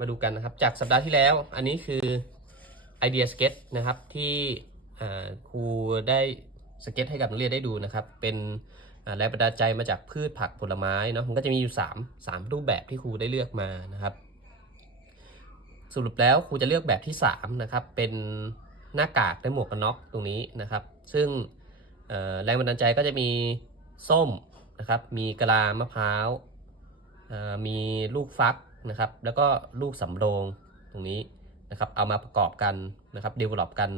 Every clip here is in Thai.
มาดูกันนะครับ จากสัปดาห์ที่แล้ว อันนี้คือไอเดียสเก็ตนะครับที่ครูได้สเก็ตให้กับนักเรียนได้ดูนะครับ เป็นแรงบันดาลใจมาจากพืชผักผลไม้เนาะมันก็จะมีอยู่ 3 3 รูปแบบที่ครูได้เลือกมานะครับ สรุปแล้วครูจะเลือกแบบที่3นะครับเป็นหน้ากากและหมวกกันน็อกตรงนี้นะครับ ซึ่งแรงบันดาลใจก็จะมีส้มนะครับ มีกะลามะพร้าวมีลูกฟัก นะครับ แล้วก็ลูกสำโรงตรงนี้นะครับ เอามาประกอบกันนะครับ d e v e l o p กัน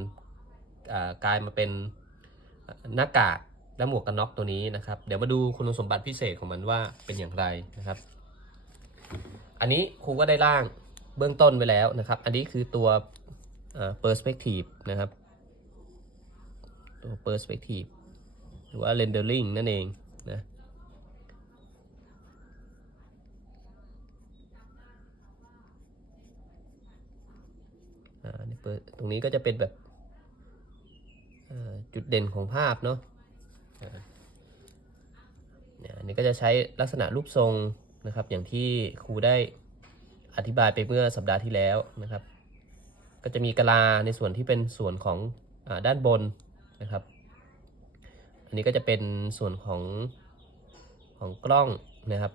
กลายมาเป็นหน้ากากและหมวกกันน็อกตัวนี้นะครับ เดี๋ยวมาดูคุณสมบัติพิเศษของมันว่าเป็นอย่างไรนะครับ อันนี้ครูก็ได้ร่างเบื้องต้นไว้แล้วนะครับ อันนี้คือตัวเอ่อ perspective นะครับ ตัว perspective หรือว่า rendering นั่นเองนะ อ่าเปิดตรงนี้ก็จะเป็นแบบจุดเด่นของภาพเนาะเนี่ยนนี้ก็จะใช้ลักษณะรูปทรงนะครับ อย่างที่ครูได้อธิบายไปเมื่อสัปดาห์ที่แล้วนะครับ ก็จะมีกะลาในส่วนที่เป็นส่วนของอด้านบนนะครับ อันนี้ก็จะเป็นส่วนของของกล้องนะครับ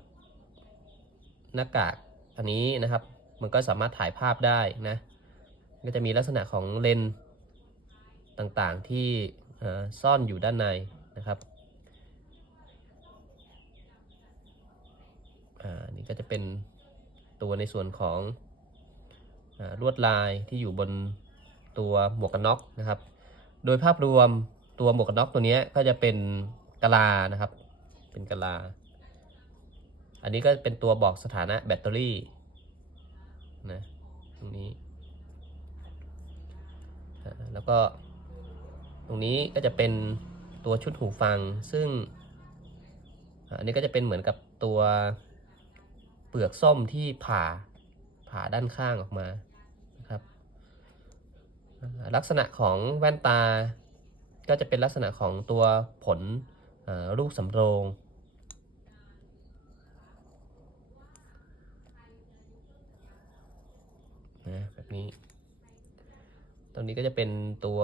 หน้ากากอันนี้นะครับ มันก็สามารถถ่ายภาพได้นะ ก็จะมีลักษณะของเลนต่างๆที่ซ่อนอยู่ด้านในนะครับอ่านี่ก็จะเป็นตัวในส่วนของอลวดลายที่อยู่บนตัวหมวกกันน็อกนะครับ โดยภาพรวมตัวหมวกกันน็อกตัวนี้ก็จะเป็นกะลานะครับ เป็นกะลา อันนี้ก็เป็นตัวบอกสถานะแบตเตอรี่นะตรงนี้ แล้วก็ตรงนี้ก็จะเป็นตัวชุดหูฟัง ซึ่งอันนี้ก็จะเป็นเหมือนกับตัวเปลือกส้มที่ผ่าผ่าด้านข้างออกมานะครับ ลักษณะของแว่นตา ก็จะเป็นลักษณะของตัวผลลูกสำโรงนะแบบนี้ รงนี้ก็จะเป็นตัว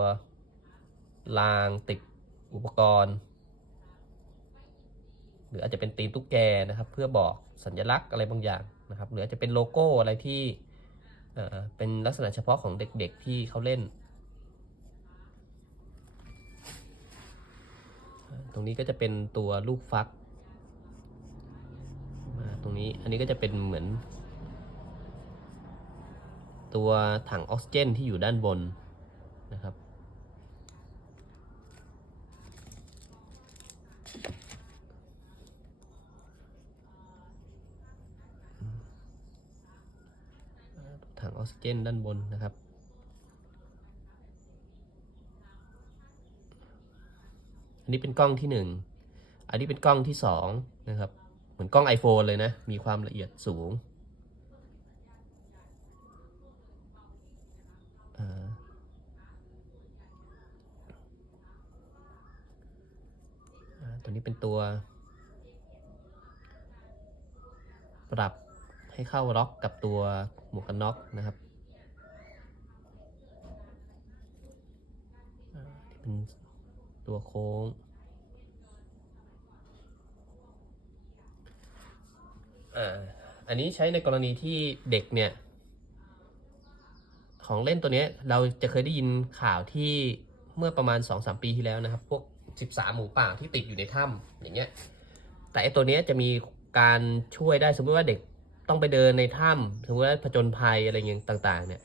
รางติดอุปกรณ์ หรืออาจจะเป็นตีนตุ๊กแกนะครับ เพื่อบอกสัญลักษณ์อะไรบางอย่างนะครับ หรืออาจจะเป็นโลโก้อะไรที่เอ่อเป็นลักษณะเฉพาะของเด็กๆที่เขาเล่น ตรงนี้ก็จะเป็นตัวลูกฟักมาตรงนี้อันนี้ก็จะเป็นเหมือน ตัวถังออกซิเจนที่อยู่ด้านบน นะครับ ถังออกซิเจนด้านบนนะครับอันนี้เป็นกล้องที่หนึ่งอันนี้เป็นกล้องที่สองนะครับ เหมือนกล้อง iPhone เลยนะ มีความละเอียดสูง อ่าอ่า ตัวนี้เป็นตัว ปรับให้เข้าล็อกกับตัวหมวกกันน็อกนะครับที่เป็นตัวโค้งอันนี้ใช้ในกรณีที่เด็กเนี่ย ของเล่นตัวนี้เราจะเคยได้ยินข่าวที่เมื่อประมาณ 2-3 ปีที่แล้วนะครับ พวก 13 หมูป่าที่ติดอยู่ในถ้ำอย่างเงี้ย แต่ไอตัวเนี้ยจะมีการช่วยได้สมมติว่าเด็กต้องไปเดินในถ้ำสมมติว่าผจญภัยอะไรเงี้ยต่าง ๆ เนี่ย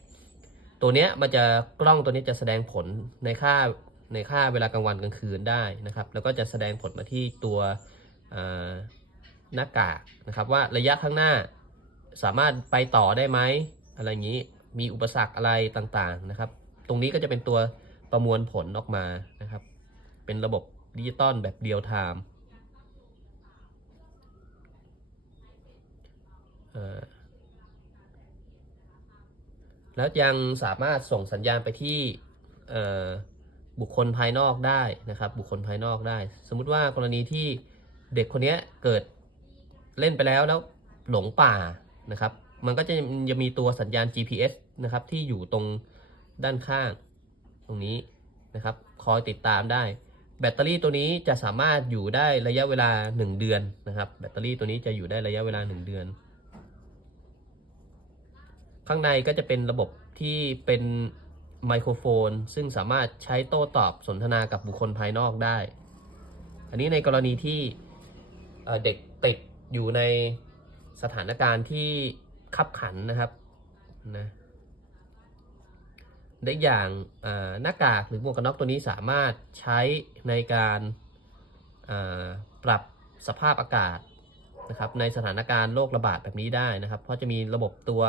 ตัวเนี้ยมันจะกล้องตัวนี้จะแสดงผลในค่าในค่าเวลากลางวันกลางคืนได้นะครับ แล้วก็จะแสดงผลมาที่ตัวหน้ากากนะครับ ว่าระยะข้างหน้าสามารถไปต่อได้ไหมอะไรอย่างนี้มีอุปสรรคอะไรต่างๆนะครับ ตรงนี้ก็จะเป็นตัวประมวลผลออกมา เป็นระบบดิจิตอลแบบเรียลไทม์แล้วยังสามารถส่งสัญญาณไปที่บุคคลภายนอกได้นะครับ บุคคลภายนอกได้ สมมุติว่ากรณีที่เด็กคนนี้เกิดเล่นไปแล้วแล้วหลงป่านะครับ มันก็จะจะมีตัวสัญญาณ GPS นะครับที่อยู่ตรงด้านข้างตรงนี้นะครับ คอยติดตามได้ แบตเตอรี่ตัวนี้จะสามารถอยู่ได้ระยะเวลา 1 เดือนนะครับ แบตเตอรี่ตัวนี้จะอยู่ได้ระยะเวลา 1 เดือน ข้างในก็จะเป็นระบบที่เป็นไมโครโฟน ซึ่งสามารถใช้โต้ตอบสนทนากับบุคคลภายนอกได้ อันนี้ในกรณีที่เอ่อเด็กติดอยู่ในสถานการณ์ที่ขับขันนะครับนะ ได้อย่างหน้ากากหรือหมวกกันน็อกตัวนี้สามารถใช้ในการปรับสภาพอากาศนะครับในสถานการณ์โรคระบาดแบบนี้ได้นะครับ เพราะจะมีระบบตัว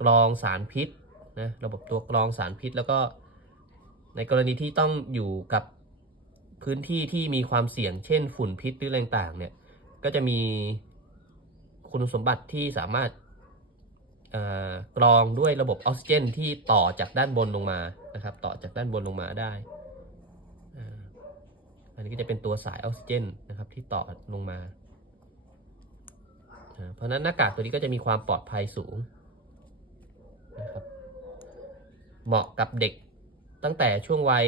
กรองสารพิษนะระบบตัวกรองสารพิษ แล้วก็ในกรณีที่ต้องอยู่กับพื้นที่ที่มีความเสี่ยงเช่นฝุ่นพิษหรืออะไรต่างเนี่ยก็จะมีคุณสมบัติที่สามารถ กรองด้วยระบบออกซิเจนที่ต่อจากด้านบนลงมานะครับ ต่อจากด้านบนลงมาได้ อันนี้ก็จะเป็นตัวสายออกซิเจนนะครับที่ต่อลงมา เพราะนั้นหน้ากากตัวนี้ก็จะมีความปลอดภัยสูงนะครับเหมาะกับเด็กตั้งแต่ช่วงวัย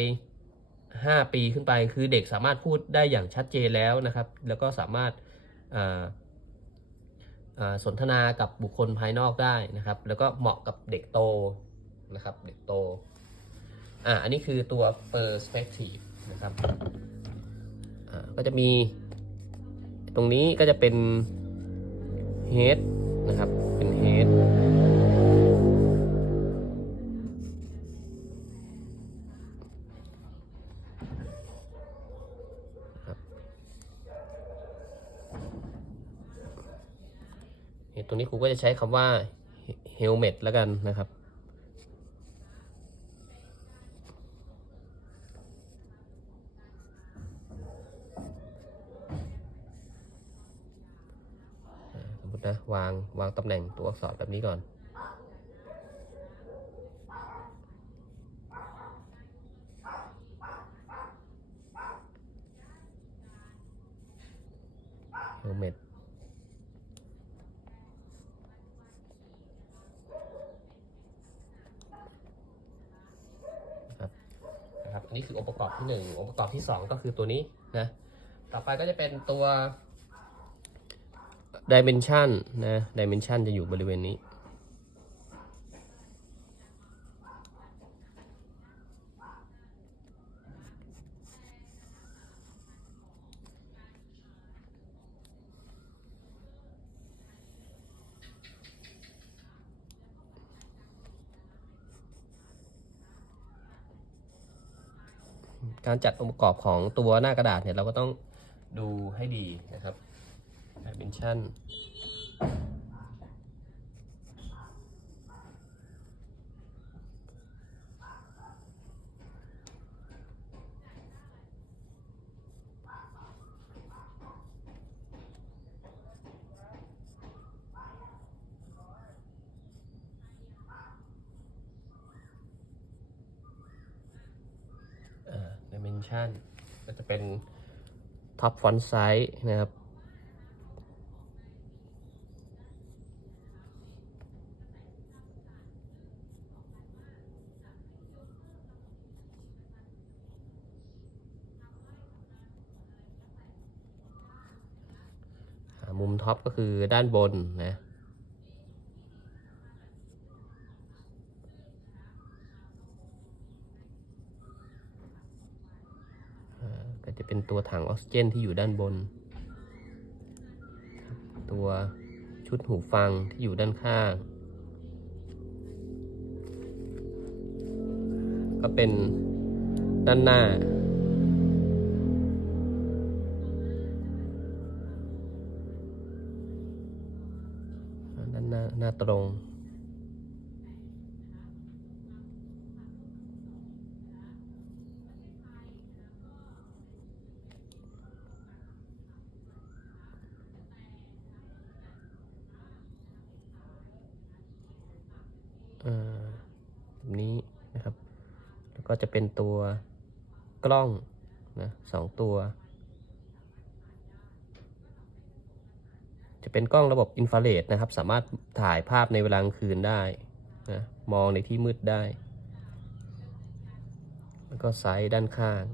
5 ปีขึ้นไป คือเด็กสามารถพูดได้อย่างชัดเจนแล้วนะครับ แล้วก็สามารถ สนทนากับบุคคลภายนอกได้นะครับ แล้วก็เหมาะกับเด็กโตนะครับ เด็กโต อ่า อันนี้คือตัว perspective นะครับ อ่า ก็จะมี ตรงนี้ก็จะเป็น head นะครับ เป็น head ตรงนี้ครูก็จะใช้คำว่า helmet แล้วกันนะครับ สมมตินะ วางวางตำแหน่งตัวอักษรแบบนี้ก่อน helmet นี่คือองค์ประกอบที่หนึ่งองค์ประกอบที่สองก็คือตัวนี้นะ ต่อไปก็จะเป็นตัว dimension นะ dimension จะอยู่บริเวณนี้ การจัดองค์ประกอบของตัวหน้ากระดาษเนี่ยเราก็ต้องดูให้ดีนะครับ dimension อ่า dimension ก็จะเป็น top font size นะครับ มุมท็อปก็คือด้านบนนะ อ่าก็จะเป็น ตัวถังออกซิเจนที่อยู่ด้านบน ตัวชุดหูฟังที่อยู่ด้านข้าง ก็เป็นด้านหน้า ด้านหน้าหน้าตรง อ่า แบบนี้นะครับ แล้วก็จะเป็นตัวกล้องนะสองตัว จะเป็นกล้องระบบอินฟราเรดนะครับ สามารถถ่ายภาพในเวลากลางคืนได้นะมองในที่มืดได้ แล้วก็ไซส์ด้านข้าง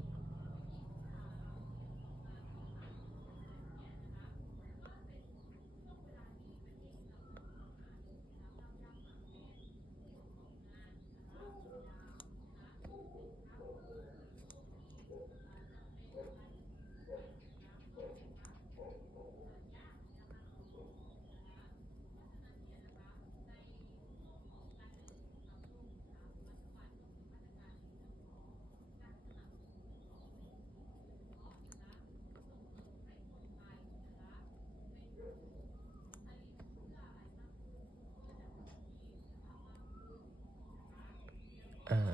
อ่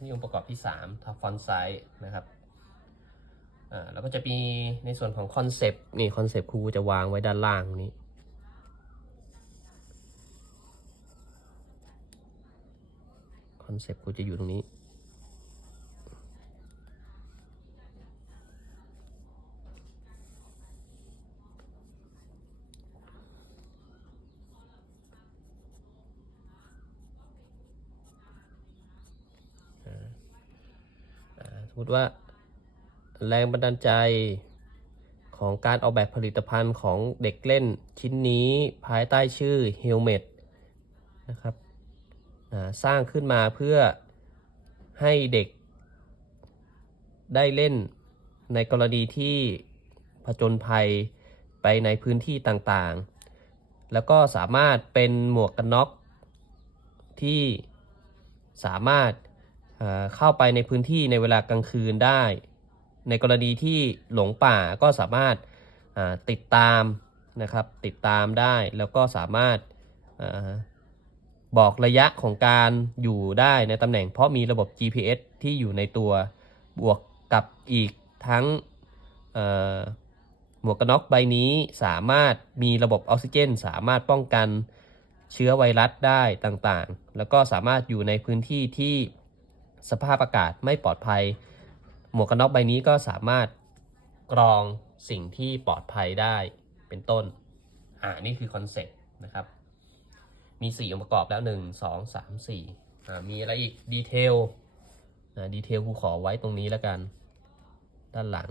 นี่องค์ประกอบที่3ทัฟฟอนไซส์นะครับอ่าแล้วก็จะมีในส่วนของคอนเซปต์นี่คอนเซปต์ครูจะวางไว้ด้านล่างนี้คอนเซปต์ครูจะอยู่ตรงนี้ ติว่าแรงบันดาลใจของการออกแบบผลิตภัณฑ์ของเด็กเล่นชิ้นนี้ภายใต้ชื่อ Helmet นะครับสร้างขึ้นมาเพื่อให้เด็กได้เล่นในกรณีที่ผจญภัยไปในพื้นที่ต่างๆ แล้วก็สามารถเป็นหมวกกันน็อกที่สามารถ เข้าไปในพื้นที่ในเวลากลางคืนได้ ในกรณีที่หลงป่าก็สามารถาติดตามนะครับติดตามได้แล้วก็สามารถอาบอกระยะของการอยู่ได้ในตำแหน่ง เพราะมีระบบ GPS ที่อยู่ในตัวบวกกับอีกทั้งหมวกกันน็อกใบนี้สามารถมีระบบออกซิเจน สามารถป้องกันเชื้อไวรัสได้ต่างๆ แล้วก็สามารถอยู่ในพื้นที่ที่ สภาพอากาศไม่ปลอดภัย หมวกกันน็อกใบนี้ก็สามารถกรองสิ่งที่ปลอดภัยได้เป็นต้น อ่านี่คือคอนเซ็ปต์นะครับ มี 4 องค์ประกอบแล้ว 1 2 3 4อ่ามีอะไรอีกดีเทลดีเทลกูขอไว้ตรงนี้แล้วกัน ด้านหลัง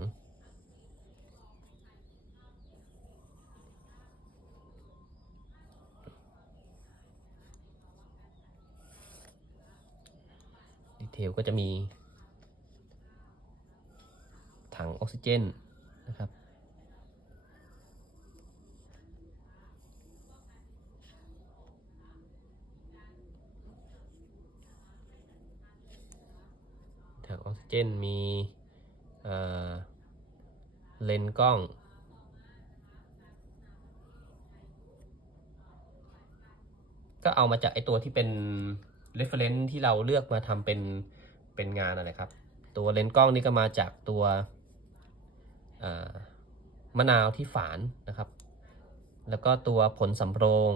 ดี เทลก็จะมี ถังออกซิเจนนะครับ ถังออกซิเจนมีเลนกล้องก็เอามาจากไอตัวที่เป็น reference ที่เราเลือกมาทำเป็นเป็นงานอะไรครับ ตัวเลนส์กล้องนี่ก็มาจากตัวมะนาวที่ฝานนะครับ แล้วก็ตัวผลสำโรง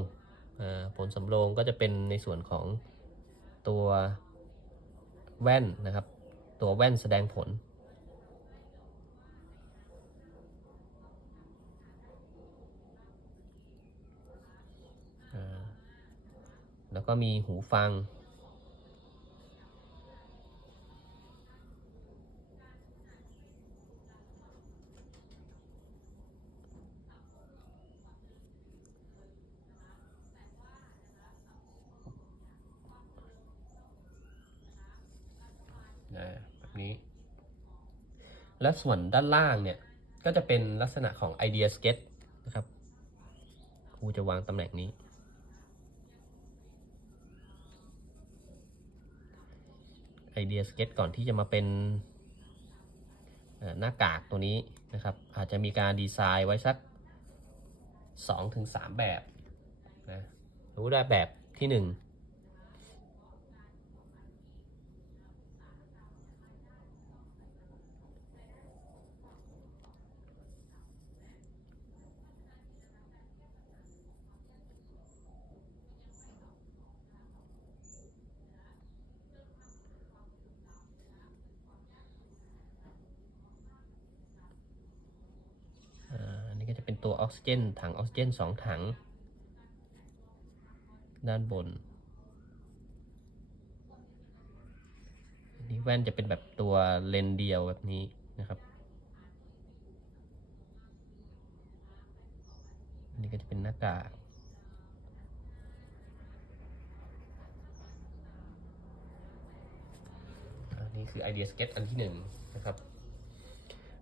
เอ่อผลสำโรงก็จะเป็นในส่วนของตัวแว่นนะครับ ตัวแว่นแสดงผล แล้วก็มีหูฟัง นะแบบนี้ และส่วนด้านล่างเนี่ยก็จะเป็นลักษณะของ idea sketch นะครับครูจะวางตำแหน่งนี้ idea sketch ก่อนที่จะมาเป็นหน้ากากตัวนี้นะครับ อาจจะมีการดีไซน์ไว้สัก2-3 แบบนะรู้ได้แบบที่ 1 อ่าอันนี้ก็จะเป็นตัวออก อก ซิเจนถังออกซิเจนสองถัง ด้านบนนนี้แว่นจะเป็นแบบตัวเลนเดียวแบบนี้นะครับอันนี้ก็จะเป็นหน้ากากนนี้คือไอเดียสเก็ตอันที่หนึ่งนะครับ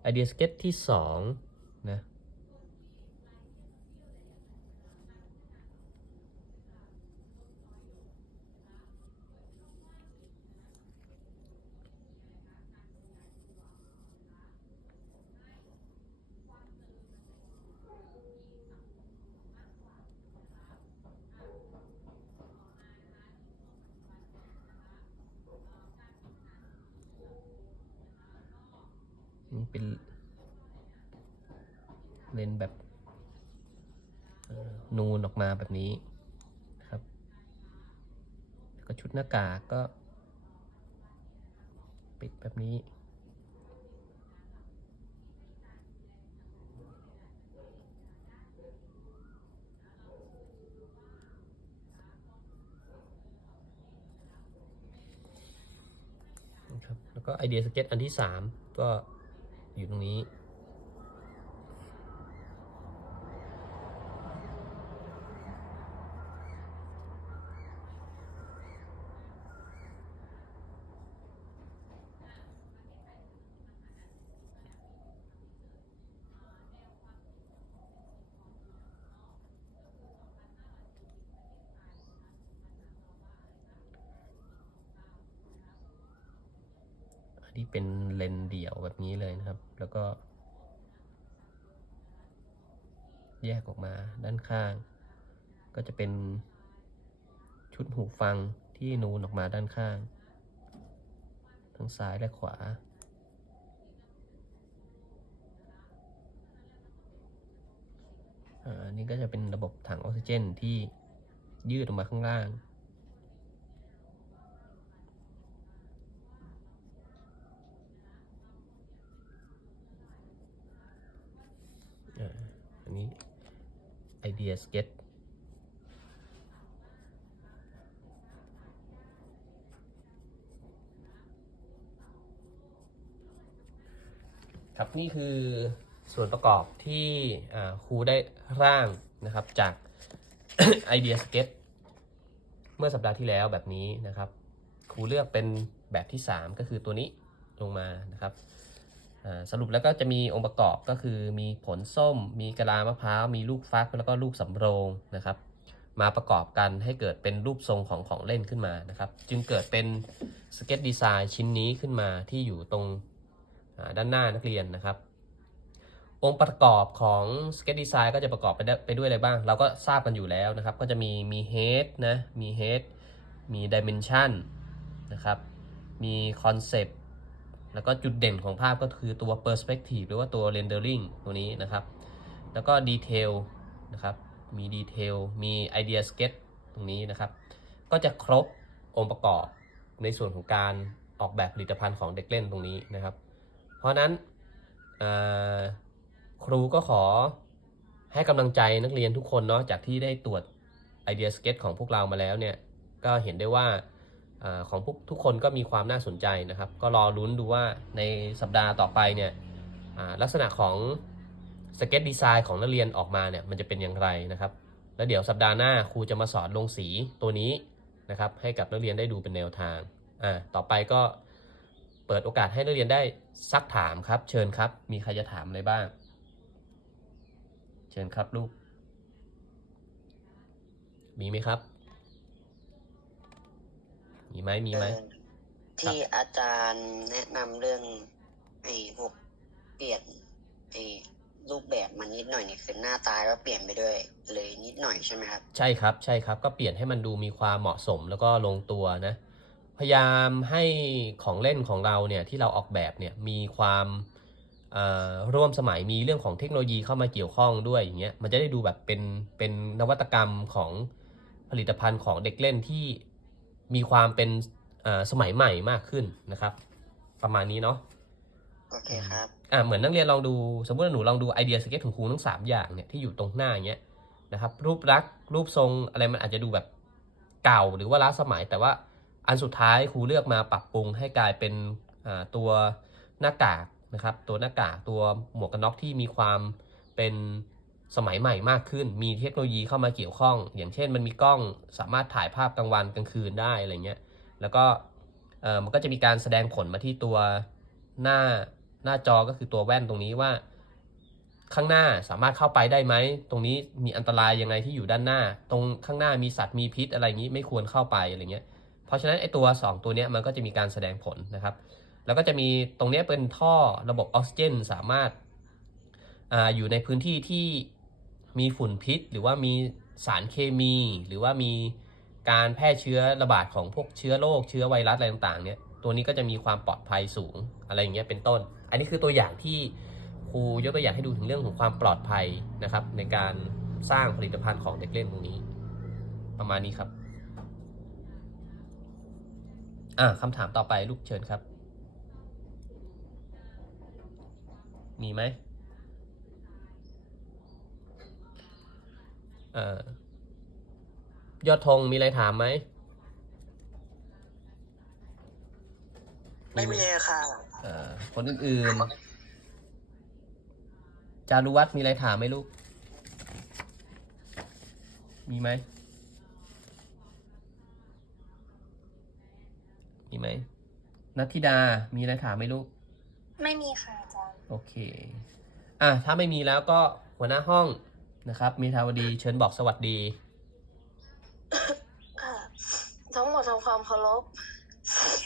ไอเดียสเก็ตที่สองนะ นี่ เป็นเลนแบบนูนออกมาแบบนี้นะครับ แล้วก็ชุดหน้ากากก็ ปิดแบบนี้นะครับแล้วก็ไอเดียสเก็ตอันที่สามก็ อยู่ตรงนี้ อันนี้เป็นเลนเดี่ยวแบบนี้เลยนะครับ แล้วก็ แยกออกมาด้านข้าง ก็จะเป็นชุดหูฟังที่นูนออกมาด้านข้าง ทั้งซ้ายและขวา อ่าอันนี้ก็จะเป็นระบบถังออกซิเจนที่ยืดออกมาข้างล่าง อ่าอันนี้ ไอเดียสเก็ตครับนี่คือส่วนประกอบที่ครูได้ร่างนะครับจากไอเดียสเก็ตเมื่อสัปดาห์ที่แล้วแบบนี้นะครับ ครูเลือกเป็นแบบที่ 3 ก็คือตัวนี้ลงมานะครับ สรุปแล้วก็จะมีองค์ประกอบก็คือมีผลส้ม มีกะลามะพร้าว มีลูกฟักแล้วก็ลูกสำโรงนะครับ มาประกอบกันให้เกิดเป็นรูปทรงของของเล่นขึ้นมานะครับ จึงเกิดเป็นสเก็ตดีไซน์ชิ้นนี้ขึ้นมาที่อยู่ตรงด้านหน้านักเรียนนะครับ องค์ประกอบของสเก็ตดีไซน์ก็จะประกอบไปได้ไปด้วยอะไรบ้าง เราก็ทราบกันอยู่แล้วนะครับ ก็จะมีมีเฮดนะมีเฮดมีดิเมนชันนะครับมีคอนเซปต แล้วก็จุดเด่นของภาพก็คือตัว perspective หรือว่าตัว rendering ตัวนี้นะครับ แล้วก็ detail นะครับ มี detail มี idea sketch ตรงนี้นะครับ ก็จะครบองค์ประกอบในส่วนของการออกแบบผลิตภัณฑ์ของเด็กเล่นตรงนี้นะครับ เพราะนั้นครูก็ขอให้กำลังใจนักเรียนทุกคนเนาะจากที่ได้ตรวจ idea sketch ของพวกเรามาแล้วเนี่ย ก็เห็นได้ว่า ของพวกทุกคนก็มีความน่าสนใจนะครับ ก็รอลุ้นดูว่าในสัปดาห์ต่อไปเนี่ยลักษณะของสเก็ตดีไซน์ของนักเรียนออกมาเนี่ยมันจะเป็นอย่างไรนะครับ แล้วเดี๋ยวสัปดาห์หน้าครูจะมาสอนลงสีตัวนี้นะครับให้กับนักเรียนได้ดูเป็นแนวทางอ่าต่อไปก็เปิดโอกาสให้นักเรียนได้ซักถามครับ เชิญครับ มีใครจะถามอะไรบ้าง เชิญครับลูก มีไหมครับ มีไหมมีไหม เออที่อาจารย์แนะนำเรื่องไอ้พวกเปลี่ยนไอ้รูปแบบมันนิดหน่อยนี่คือหน้าตาก็เปลี่ยนไปด้วย เลยนิดหน่อยใช่ไหมครับ ใช่ครับใช่ครับก็เปลี่ยนให้มันดูมีความเหมาะสมแล้วก็ลงตัวนะ พยายามให้ของเล่นของเราเนี่ยที่เราออกแบบเนี่ยมีความเอ่อร่วมสมัยมีเรื่องของเทคโนโลยีเข้ามาเกี่ยวข้องด้วยอย่างเงี้ยมันจะได้ดูแบบเป็นเป็นนวัตกรรมของผลิตภัณฑ์ของเด็กเล่นที่ มีความเป็นเอ่อสมัยใหม่มากขึ้นนะครับ ประมาณนี้เนาะโอเคครับอ่าเหมือนนักเรียนลองดูสมมติว่าหนูลองดูไอเดียสเก็ตของครูทั้งสามอย่างเนี่ยที่อยู่ตรงหน้าอย่างเงี้ยนะครับ รูปลักษณ์รูปทรงอะไรมันอาจจะดูแบบเก่าหรือว่าล้าสมัย แต่ว่าอันสุดท้ายครูเลือกมาปรับปรุงให้กลายเป็นอ่าตัวหน้ากากนะครับ ตัวหน้ากากตัวหมวกกันน็อกที่มีความเป็น สมัยใหม่มากขึ้น มีเทคโนโลยีเข้ามาเกี่ยวข้อง อย่างเช่นมันมีกล้องสามารถถ่ายภาพกลางวันกลางคืนได้อะไรเงี้ย แล้วก็เออมันก็จะมีการแสดงผลมาที่ตัวหน้าหน้าจอก็คือตัวแว่นตรงนี้ว่า ข้างหน้าสามารถเข้าไปได้ไหม ตรงนี้มีอันตรายยังไงที่อยู่ด้านหน้า ตรงข้างหน้ามีสัตว์มีพิษอะไรอย่างนี้ไม่ควรเข้าไปอะไรเงี้ย เพราะฉะนั้นไอ้ตัว 2 ตัวเนี้ยมันก็จะมีการแสดงผลนะครับ แล้วก็จะมีตรงนี้เป็นท่อระบบออกซิเจนสามารถอาอยู่ในพื้นที่ที่ มีฝุ่นพิษ หรือว่ามีสารเคมี หรือว่ามีการแพร่เชื้อระบาดของพวกเชื้อโรคเชื้อไวรัสอะไรต่างๆเนี่ยตัวนี้ก็จะมีความปลอดภัยสูงอะไรอย่างเงี้ยเป็นต้น อันนี้คือตัวอย่างที่ครูยกตัวอย่างให้ดูถึงเรื่องของความปลอดภัยนะครับ ในการสร้างผลิตภัณฑ์ของเด็กเล่นตรงนี้ ประมาณนี้ครับอ่าคำถามต่อไปลูกเชิญครับ มีไหมเอ่อ ยอดธงมีอะไรถามไหม ไม่มีค่ะเอ่อคนอื่นๆจารุวัฒน์มีอะไรถามไหมลูก มีไหม มีไหมนัทธิดา มีอะไรถามไหมลูก ไม่มีค่ะอาจารย์ โอเค อะ ถ้าไม่มีแล้วก็หัวหน้าห้อง นะครับ มีทาวดีเชิญบอกสวัสดี ค่ะทั้งหมดทำความเคารพ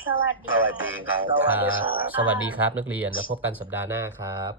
สวัสดีสวัสดีครับครับสวัสดีครับนักเรียนแล้วพบกันสัปดาห์หน้าครับ